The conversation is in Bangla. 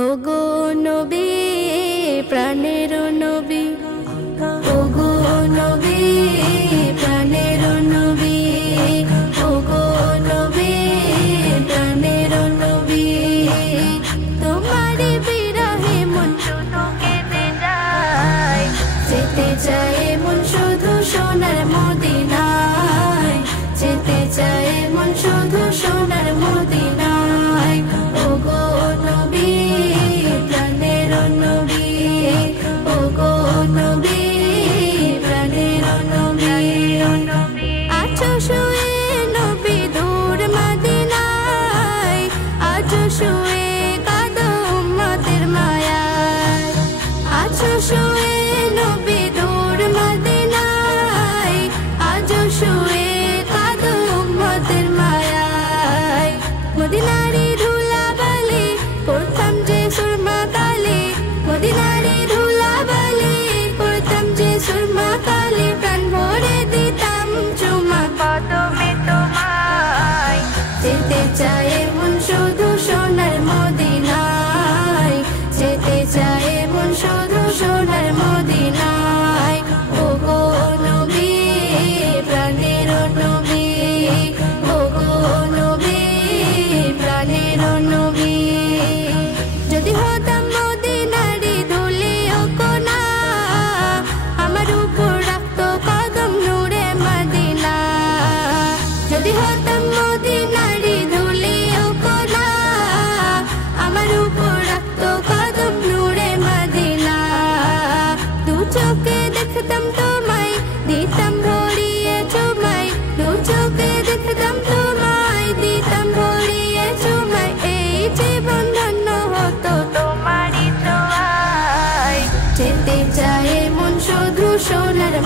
ওগো নবী প্রাণের নবী, ওগো নবী প্রাণের নবী, ওগো নবী প্রাণের নবী। তোমারই বিরহে মন শুধু কেঁদে যায়, যেতে চায় মন শুধু সোনার মদিনায়, যেতে চায় মন শুধু সোনার মদিনায়। ওগো নবী প্রাণের নবী, ওগো নবী প্রাণের নবী। আছো শুয়ে নবী দূর মদিনায়, আছো শুয়ে কাঁদো উম্মতের মায়ায়, আছো শুয়ে নবী দূর মদিনায়, আছো শুয়ে কাঁদো উম্মতের মায়ায়। মদিনারি ধুলাবালি করতাম যে সুরমা কালি, মদিনারি ধুলাবালি করতাম যে সুরমা কালি, প্রাণ ভরে দিতাম চুমা কদমে তোমায়। যেতে চায় মন শুধু সোনার মদিনায়, যেতে চায় মন শুধু সোনার মদিনায়। ওগো নবী প্রাণের নবী, ওগো নবী প্রাণের নবী। যদি হতাম মদিনারি ধুলি ও কোনা, আমার উপর রাখতো কদম নূরে মদিনা। যদি হতাম মদিনারি ধুলি ও কোনা, আমার উপর রাখতো কদম নূরে মদিনা। দু চোখে দেখতাম তোমায়, দিতাম ভরিয়ে চুমাই, দু চোখে দেখতাম তোমায়, দিতাম ভরিয়ে চুমাই। এই জীবন ধন্য হতো তোমারই ছোঁয়ায়, যেতে চায় মন শুধু সোনার